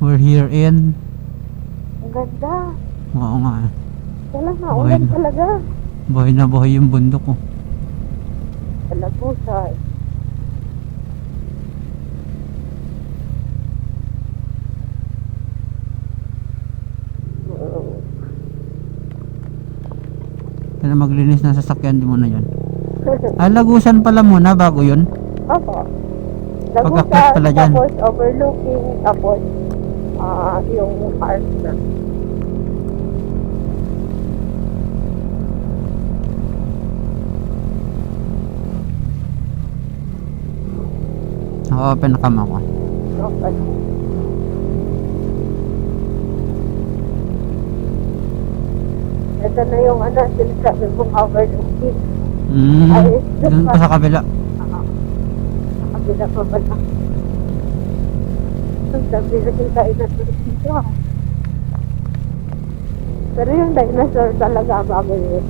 We're here in... Ang ganda. Oo nga eh. Wala na, ulan na. talaga. Buhay na buhay yung bundok ko. Talagusan. Kaya maglinis ng sasakyan, di mo na yan. Lagusan pala muna bago yun. Opo. Pag-akyat pala dyan. Tapos overlooking, tapos yung park na. Open cam ako. Okay. Ito na yung sinasabi kong overlooking. Ay, Doon pa sa kabila. Sa kabila pa pala. Ang sabi na tayo na dito. Pero yung dinosaur talaga bago yun.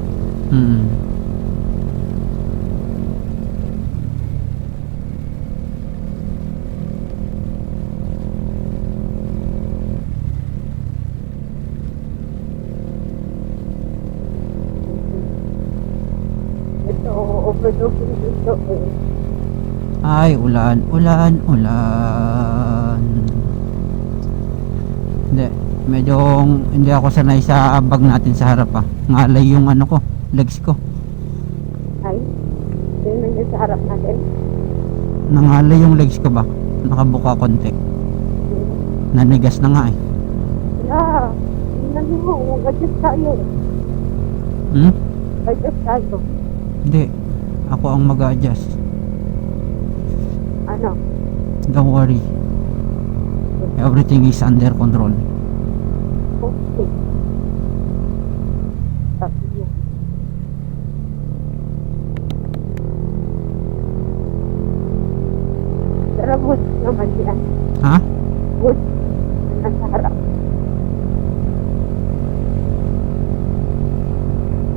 Ito, overlooking dito eh. Ay, ulan. Hindi, medyo hindi ako sanay sa bag natin sa harap ah. Ngalay yung ano ko, legs ko. Ay, tingnan nyo sa harap natin. Nangalay yung legs ko ba? Nakabuka konti. Nanigas na nga eh. Yeah, tingnan nyo, adjust tayo. Adjust tayo. Hindi, ako ang mag-a-adjust. Ano? Don't worry. Everything is under control. Okay. Sabi nyo. Pero good naman yan. Ha? Good. Nasa harap.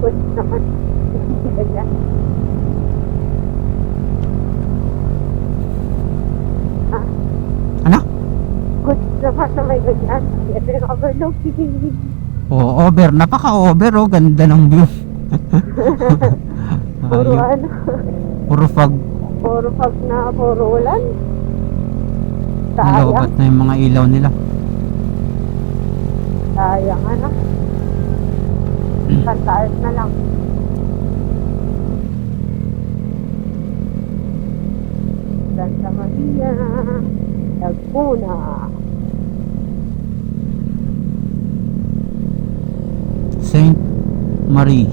Good naman. Ganyan. Ano? Good naman na may ganyan. Ito yung overlooking. Oo, over. Napaka-over oh. Ganda ng view. Puro Ayun. ano. Puro fog. Puro pag na puro ulan. Sayang. Nalobat na yung mga ilaw nila. Sayang ano. Kantaas na lang. Santa Maria, Laguna. Saint Marie.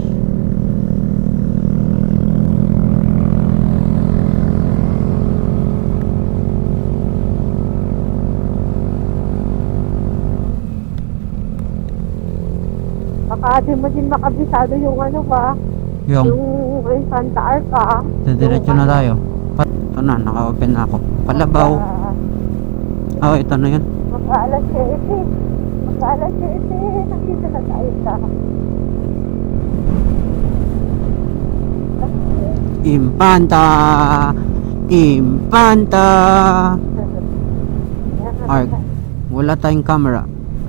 Baka di mo din makabisado yung ano ba? Yung Yung Santa Arca. diretso na tayo. Ito na, naka-open na ako. Palabaw. Oh, ito na yun. Mag-aalas 7. Mag-aalas 7. Nandito na tayo sa Impanta. Impanta. Arc. Wala tayong camera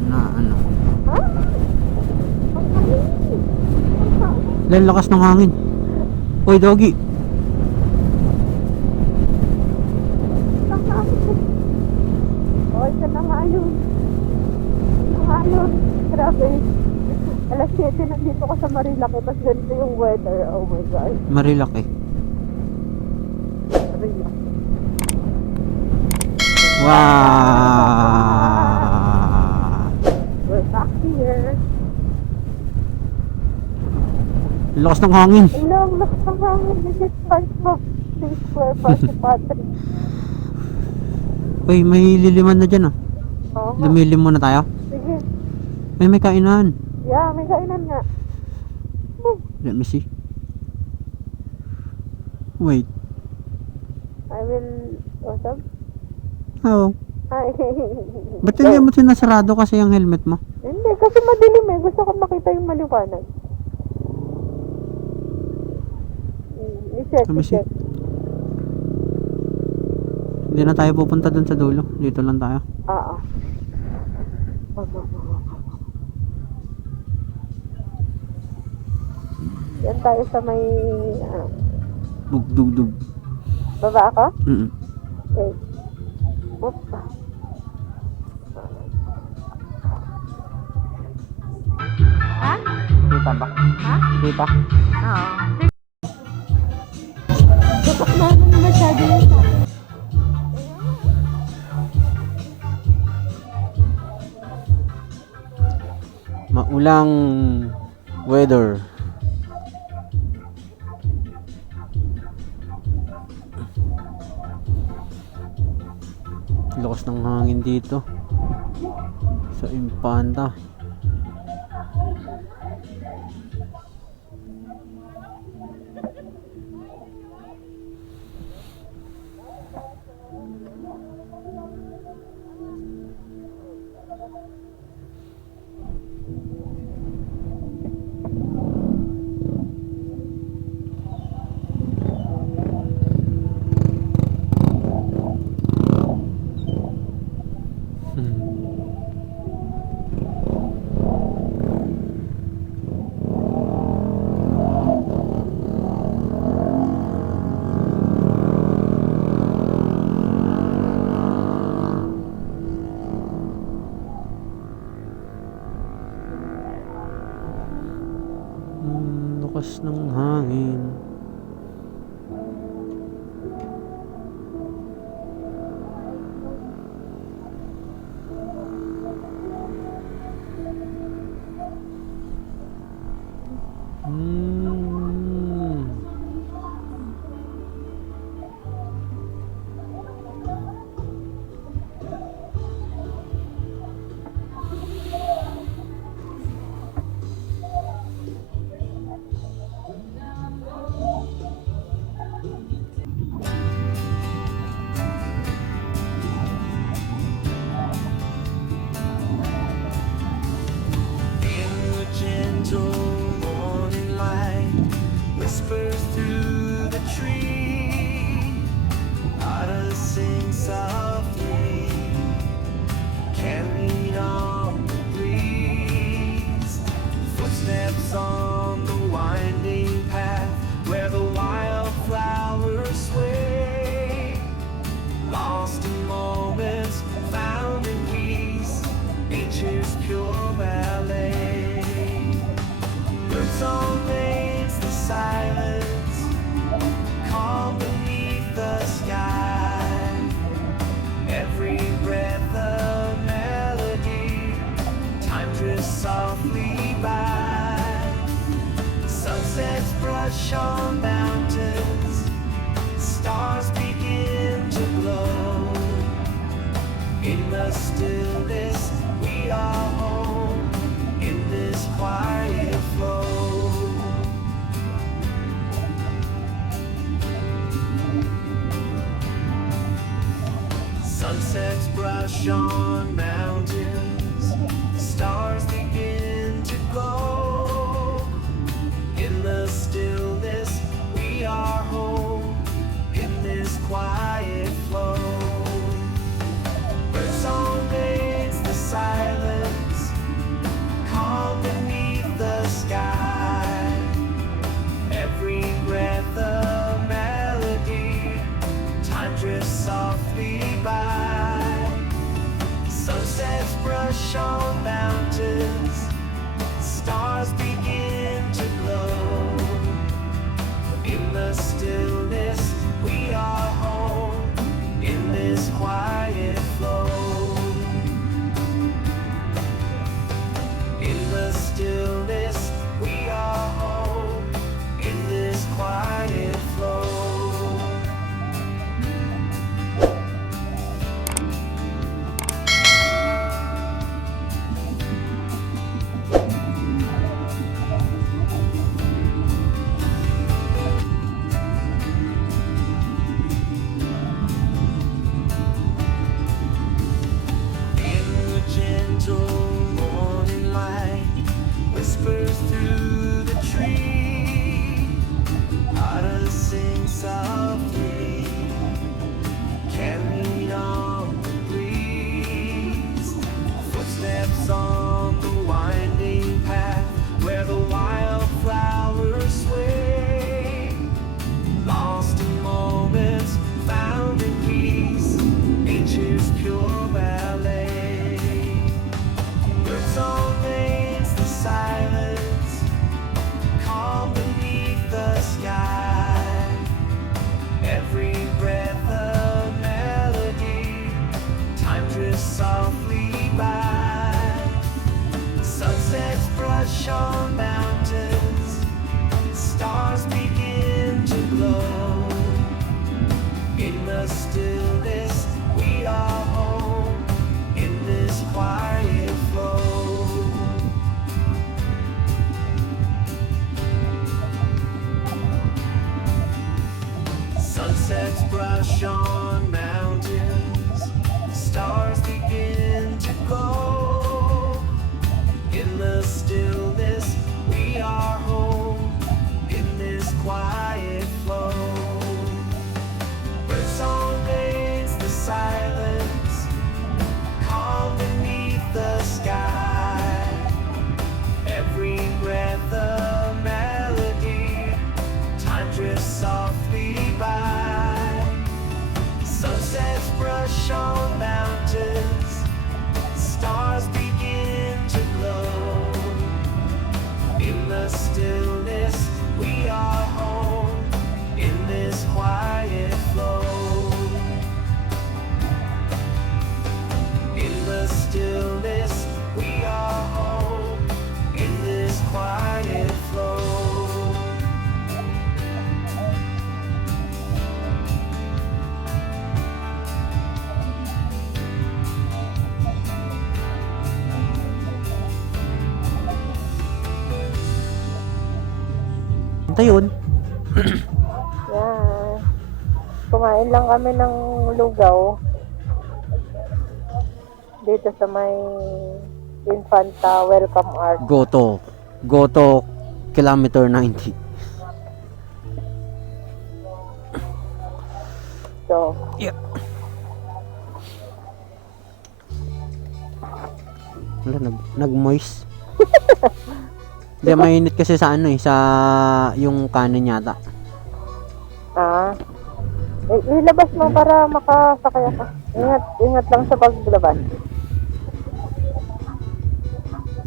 na ano. Lalakas ng hangin. Hoy, doggy. Oh, isa na nga yun. Isa na nga yun. Grabe. Alas 7 nandito ko sa Marilaki. Tapos ganito yung weather. Oh my God. Marilaki. Marilaki. Wow. We're back here. Lakas ng hangin. Ilang lakas ng hangin. This is SpongeBob. Square pa si Patrick. Uy, may liliman na dyan ah. Oo nga. Lumilim muna tayo. Sige. May kainan. Yeah, may kainan nga. Let me see. Wait. I will... What's up? Oh. Hi. Ba't hindi mo sinasarado kasi yung helmet mo? Hindi, kasi madilim eh. Gusto ko makita yung maliwanag. I-check, Let me see. i-check. Hindi na tayo pupunta dun sa dulo. Dito lang tayo. Oo. Yan tayo sa may... Dug. baba ako? Okay. Oops. Ha? Kita ba? Ha? Kita? Oo. Dapat naman masyado yun sa akin. Maulang weather. Lakas ng hangin dito sa Impanta. Lakas ng hangin. Whispers through the tree, others sing softly, carried on the breeze. Footsteps on the winding path where the wildflowers sway. Lost in moments, found in peace, nature's pure ballet. Birds on lanes, the silence, calm beneath the sky. Every breath a melody, time drifts softly by. Sunsets brush on mountains, stars begin to glow. In the stillness, we are home, in this quiet flow. Sunsets brush on mountains, stars begin to glow. In the stillness, we are home, in this quiet flow. Birds on lanes, the silence, calm beneath the sky. Every breath a melody, time drifts softly by. Sunsets brush on mountains, stars begin to glow. In the stillness, we are home, in this quiet flow. In the stillness, we are home, in this quiet flow. Ito yun. Yan. Kumain lang kami ng lugaw. Dito sa may Infanta Welcome Art. Goto kilometer 90. So, Yeah. Wala, nag-moist. Hindi, mainit kasi sa ano eh, sa yung kanin yata. ilabas mo para makasakay ako. Ingat lang sa paglabas.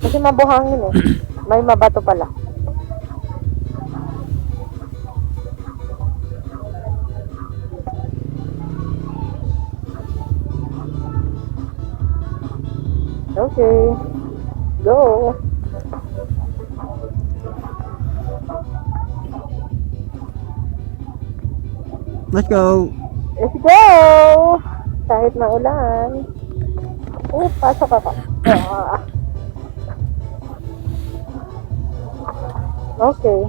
Kasi mabuhangin eh. May mabato pala. Okay. Go. Let's go! Let's go! Kahit maulan. Pasok ako. Okay.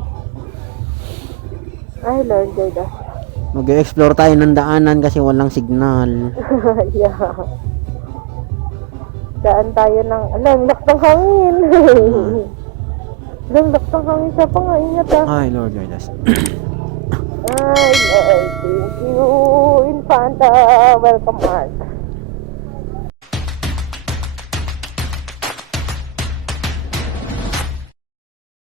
Ay, Lord God. Mag-explore tayo ng daanan kasi walang signal. Yeah. Daan tayo ng... Langlak ng hangin. Langlak ng hangin siya pa nga. Ingat ah. Ay, Lord guide us. Ay, Lord. Thank you. Infanta. Welcome, Mark.